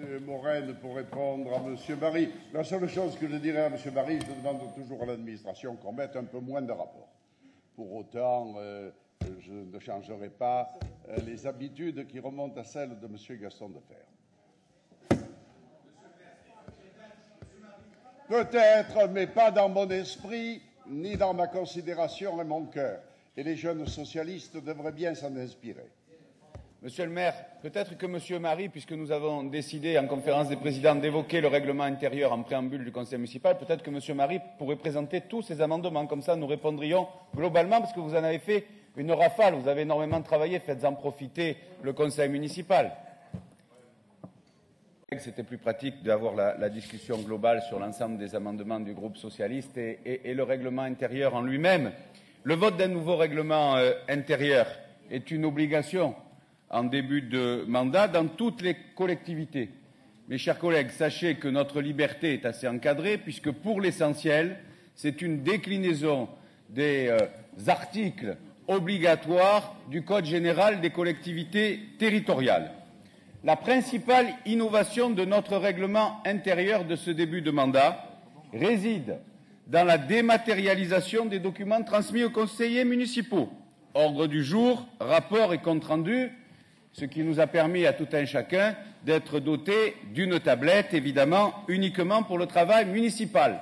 M. Morel pour répondre à M. Marie. La seule chose que je dirais à M. Marie, je demande toujours à l'administration qu'on mette un peu moins de rapports. Pour autant, je ne changerai pas les habitudes qui remontent à celles de M. Gaston Defferre. Peut-être, mais pas dans mon esprit, ni dans ma considération et mon cœur. Et les jeunes socialistes devraient bien s'en inspirer. Monsieur le maire, peut-être que Monsieur Marie, puisque nous avons décidé en conférence des présidents d'évoquer le règlement intérieur en préambule du conseil municipal, peut-être que Monsieur Marie pourrait présenter tous ces amendements. Comme ça, nous répondrions globalement, parce que vous en avez fait une rafale, vous avez énormément travaillé, faites-en profiter le conseil municipal. C'était plus pratique d'avoir la discussion globale sur l'ensemble des amendements du groupe socialiste et le règlement intérieur en lui-même. Le vote d'un nouveau règlement intérieur est une obligation en début de mandat dans toutes les collectivités. Mes chers collègues, sachez que notre liberté est assez encadrée puisque, pour l'essentiel, c'est une déclinaison des articles obligatoires du Code général des collectivités territoriales. La principale innovation de notre règlement intérieur de ce début de mandat réside dans la dématérialisation des documents transmis aux conseillers municipaux. Ordre du jour, rapport et compte rendu, ce qui nous a permis à tout un chacun d'être doté d'une tablette, évidemment, uniquement pour le travail municipal.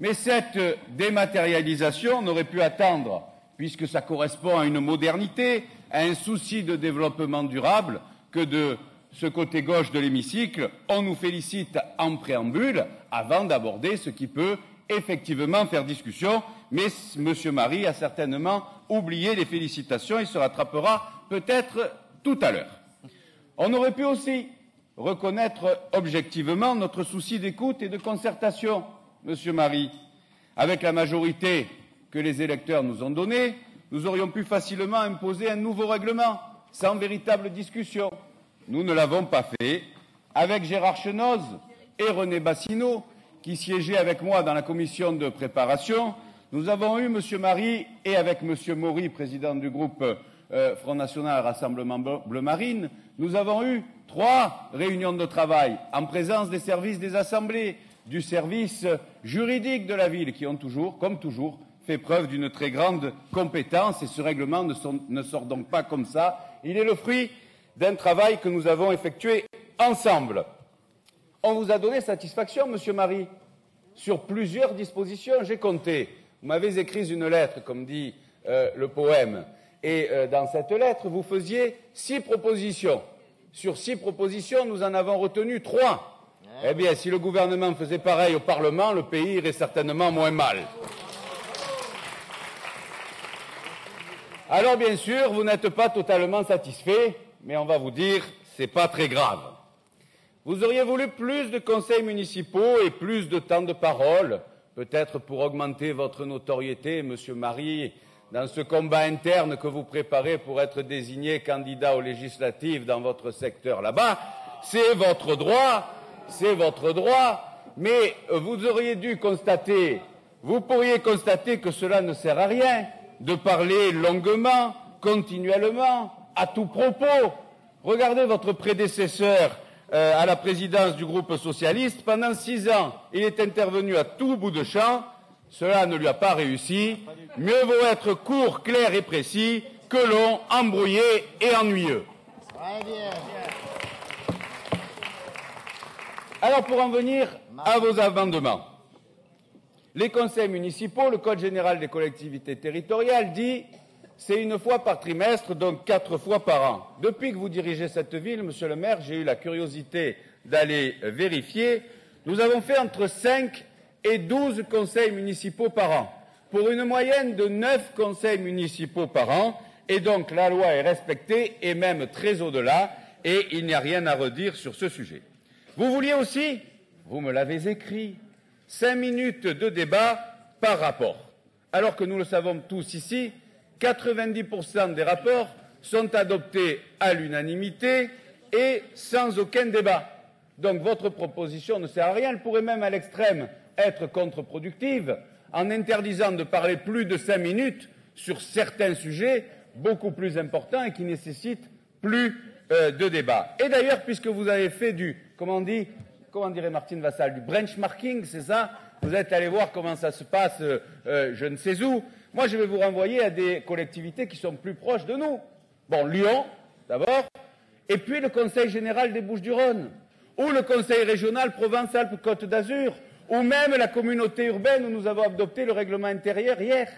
Mais cette dématérialisation n'aurait pu attendre, puisque ça correspond à une modernité, à un souci de développement durable, que de ce côté gauche de l'hémicycle, on nous félicite en préambule avant d'aborder ce qui peut effectivement faire discussion. Mais M. Marie a certainement oublié les félicitations, il se rattrapera peut-être tout à l'heure. On aurait pu aussi reconnaître objectivement notre souci d'écoute et de concertation, M. Marie. Avec la majorité que les électeurs nous ont donnée, nous aurions pu facilement imposer un nouveau règlement, sans véritable discussion. Nous ne l'avons pas fait. Avec Gérard Chenoz et René Bassineau, qui siégeaient avec moi dans la commission de préparation, nous avons eu, M. Marie, et avec M. Maury, président du groupe Front National Rassemblement Bleu Marine, nous avons eu 3 réunions de travail en présence des services des assemblées, du service juridique de la ville, qui ont toujours, comme toujours, fait preuve d'une très grande compétence. Et ce règlement ne sort donc pas comme ça. Il est le fruit d'un travail que nous avons effectué ensemble. On vous a donné satisfaction, Monsieur Marie, sur plusieurs dispositions. J'ai compté. Vous m'avez écrit une lettre, comme dit le poème. Et dans cette lettre, vous faisiez 6 propositions. Sur 6 propositions, nous en avons retenu 3. Eh bien, si le gouvernement faisait pareil au Parlement, le pays irait certainement moins mal. Alors, bien sûr, vous n'êtes pas totalement satisfait, mais on va vous dire, c'est pas très grave. Vous auriez voulu plus de conseils municipaux et plus de temps de parole, peut-être pour augmenter votre notoriété, Monsieur Marie, dans ce combat interne que vous préparez pour être désigné candidat aux législatives dans votre secteur là-bas. C'est votre droit, mais vous auriez dû constater, vous pourriez constater que cela ne sert à rien de parler longuement, continuellement, à tout propos. Regardez votre prédécesseur à la présidence du groupe socialiste. Pendant 6 ans, il est intervenu à tout bout de champ. Cela ne lui a pas réussi. Mieux vaut être court, clair et précis que long, embrouillé et ennuyeux. Alors, pour en venir à vos amendements, les conseils municipaux, le Code général des collectivités territoriales dit c'est 1 fois par trimestre, donc 4 fois par an. Depuis que vous dirigez cette ville, Monsieur le maire, j'ai eu la curiosité d'aller vérifier. Nous avons fait entre 5 et 12 conseils municipaux par an, pour une moyenne de 9 conseils municipaux par an, et donc la loi est respectée, et même très au-delà, et il n'y a rien à redire sur ce sujet. Vous vouliez aussi, vous me l'avez écrit, 5 minutes de débat par rapport, alors que nous le savons tous ici, 90% des rapports sont adoptés à l'unanimité et sans aucun débat. Donc votre proposition ne sert à rien, elle pourrait même à l'extrême être contre-productive en interdisant de parler plus de 5 minutes sur certains sujets beaucoup plus importants et qui nécessitent plus de débat. Et d'ailleurs, puisque vous avez fait du, comment dirait Martine Vassal, du benchmarking, c'est ça? Vous êtes allé voir comment ça se passe, je ne sais où. Moi, je vais vous renvoyer à des collectivités qui sont plus proches de nous. Bon, Lyon, d'abord, et puis le Conseil général des Bouches-du-Rhône, ou le Conseil régional Provence-Alpes-Côte d'Azur, ou même la communauté urbaine où nous avons adopté le règlement intérieur hier.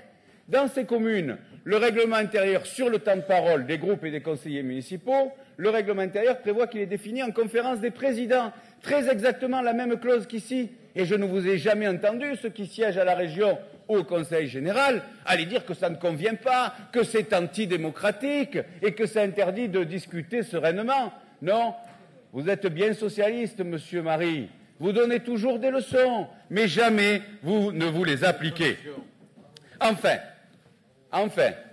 Dans ces communes, le règlement intérieur sur le temps de parole des groupes et des conseillers municipaux, le règlement intérieur prévoit qu'il est défini en conférence des présidents. Très exactement la même clause qu'ici. Et je ne vous ai jamais entendu, ceux qui siègent à la région ou au Conseil général, aller dire que ça ne convient pas, que c'est antidémocratique et que ça interdit de discuter sereinement. Non, vous êtes bien socialiste, Monsieur Marie. Vous donnez toujours des leçons, mais jamais vous ne vous les appliquez. Enfin,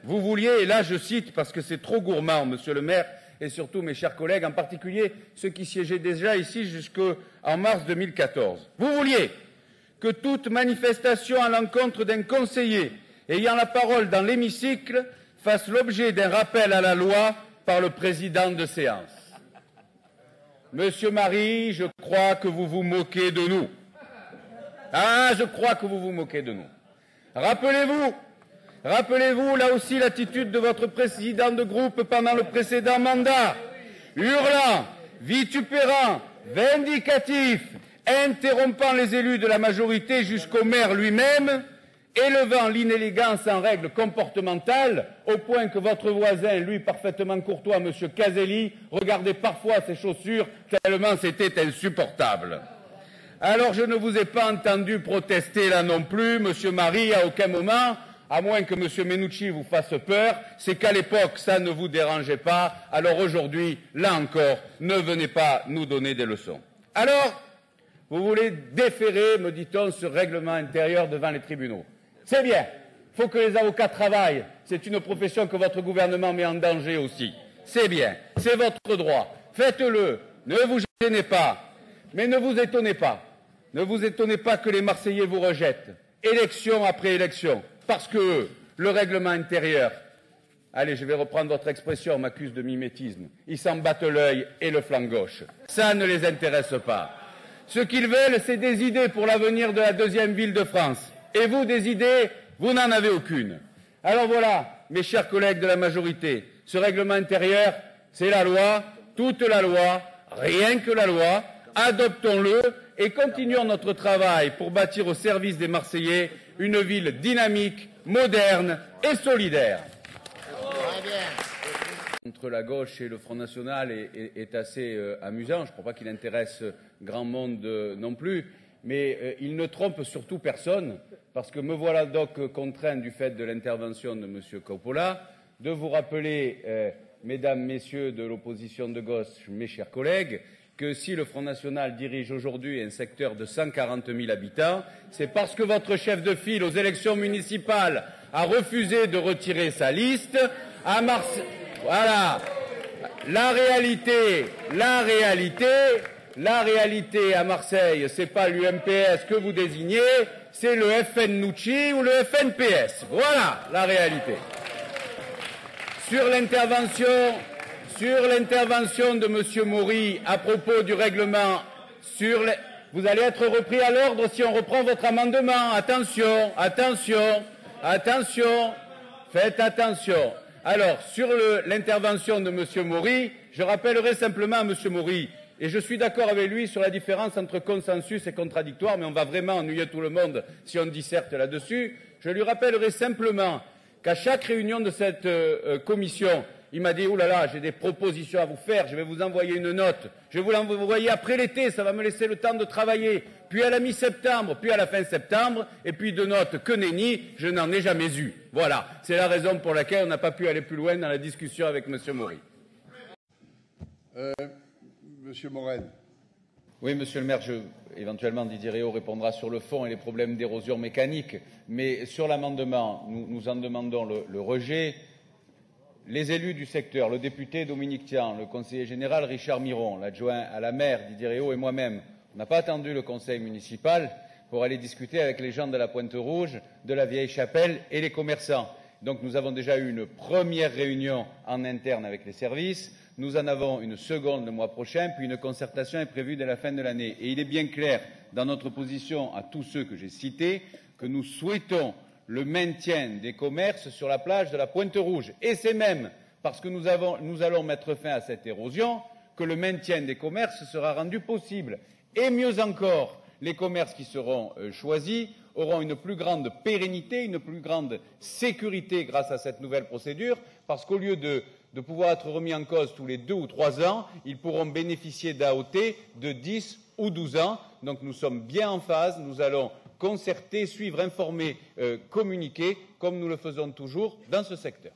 vous vouliez, et là je cite parce que c'est trop gourmand, Monsieur le maire, et surtout mes chers collègues, en particulier ceux qui siégeaient déjà ici jusqu'en mars 2014. Vous vouliez que toute manifestation à l'encontre d'un conseiller ayant la parole dans l'hémicycle fasse l'objet d'un rappel à la loi par le président de séance. Monsieur Marie, je crois que vous vous moquez de nous. Ah, je crois que vous vous moquez de nous. Rappelez-vous là aussi l'attitude de votre président de groupe pendant le précédent mandat, hurlant, vitupérant, vindicatif, interrompant les élus de la majorité jusqu'au maire lui-même, élevant l'inélégance en règle comportementale, au point que votre voisin, lui parfaitement courtois, M. Caselli, regardait parfois ses chaussures tellement c'était insupportable. Alors je ne vous ai pas entendu protester là non plus, M. Marie, à aucun moment, à moins que M. Menucci vous fasse peur, c'est qu'à l'époque ça ne vous dérangeait pas, alors aujourd'hui, là encore, ne venez pas nous donner des leçons. Alors, vous voulez déférer, me dit-on, ce règlement intérieur devant les tribunaux. C'est bien, il faut que les avocats travaillent, c'est une profession que votre gouvernement met en danger aussi. C'est bien, c'est votre droit, faites-le, ne vous gênez pas, mais ne vous étonnez pas. Ne vous étonnez pas que les Marseillais vous rejettent, élection après élection, parce que le règlement intérieur, allez, je vais reprendre votre expression, on m'accuse de mimétisme, ils s'en battent l'œil et le flanc gauche. Ça ne les intéresse pas. Ce qu'ils veulent, c'est des idées pour l'avenir de la deuxième ville de France. Et vous, des idées, vous n'en avez aucune. Alors voilà, mes chers collègues de la majorité, ce règlement intérieur, c'est la loi, toute la loi, rien que la loi, adoptons-le et continuons notre travail pour bâtir au service des Marseillais une ville dynamique, moderne et solidaire. Entre la gauche et le Front National est assez amusant. Je ne crois pas qu'il intéresse grand monde non plus, mais il ne trompe surtout personne, parce que me voilà donc contraint, du fait de l'intervention de M. Coppola, de vous rappeler, mesdames, messieurs de l'opposition de gauche, mes chers collègues, que si le Front National dirige aujourd'hui un secteur de 140 000 habitants, c'est parce que votre chef de file aux élections municipales a refusé de retirer sa liste. À Marseille, voilà. La réalité à Marseille, c'est pas l'UMPS que vous désignez, c'est le FNUCCI ou le FNPS. Voilà la réalité. Sur l'intervention de M. Maury à propos du règlement, vous allez être repris à l'ordre si on reprend votre amendement. Attention, faites attention. Alors, sur l'intervention de M. Maury, je rappellerai simplement à M. Maury, et je suis d'accord avec lui sur la différence entre consensus et contradictoire, mais on va vraiment ennuyer tout le monde si on disserte là-dessus. Je lui rappellerai simplement qu'à chaque réunion de cette commission, il m'a dit « Ouh là là, j'ai des propositions à vous faire, je vais vous envoyer une note. Je vais vous l'envoyer après l'été, ça va me laisser le temps de travailler. Puis à la mi-septembre, puis à la fin septembre, et puis de notes que nenni, je n'en ai jamais eu. » Voilà, c'est la raison pour laquelle on n'a pas pu aller plus loin dans la discussion avec M. Maury. Monsieur Morel. Oui, Monsieur le maire, éventuellement Didier Réau répondra sur le fond et les problèmes d'érosion mécanique, mais sur l'amendement, nous en demandons le rejet. Les élus du secteur, le député Dominique Tian, le conseiller général Richard Miron, l'adjoint à la maire Didier Réau et moi-même, on n'a pas attendu le conseil municipal pour aller discuter avec les gens de la Pointe-Rouge, de la Vieille-Chapelle et les commerçants. Donc nous avons déjà eu une première réunion en interne avec les services. Nous en avons une seconde le mois prochain, puis une concertation est prévue dès la fin de l'année. Et il est bien clair dans notre position à tous ceux que j'ai cités que nous souhaitons le maintien des commerces sur la plage de la Pointe-Rouge. Et c'est même parce que nous allons mettre fin à cette érosion que le maintien des commerces sera rendu possible. Et mieux encore, les commerces qui seront choisis auront une plus grande pérennité, une plus grande sécurité grâce à cette nouvelle procédure, parce qu'au lieu de pouvoir être remis en cause tous les 2 ou 3 ans, ils pourront bénéficier d'AOT de 10 ou 12 ans. Donc nous sommes bien en phase, nous allons concerter, suivre, informer, communiquer, comme nous le faisons toujours dans ce secteur.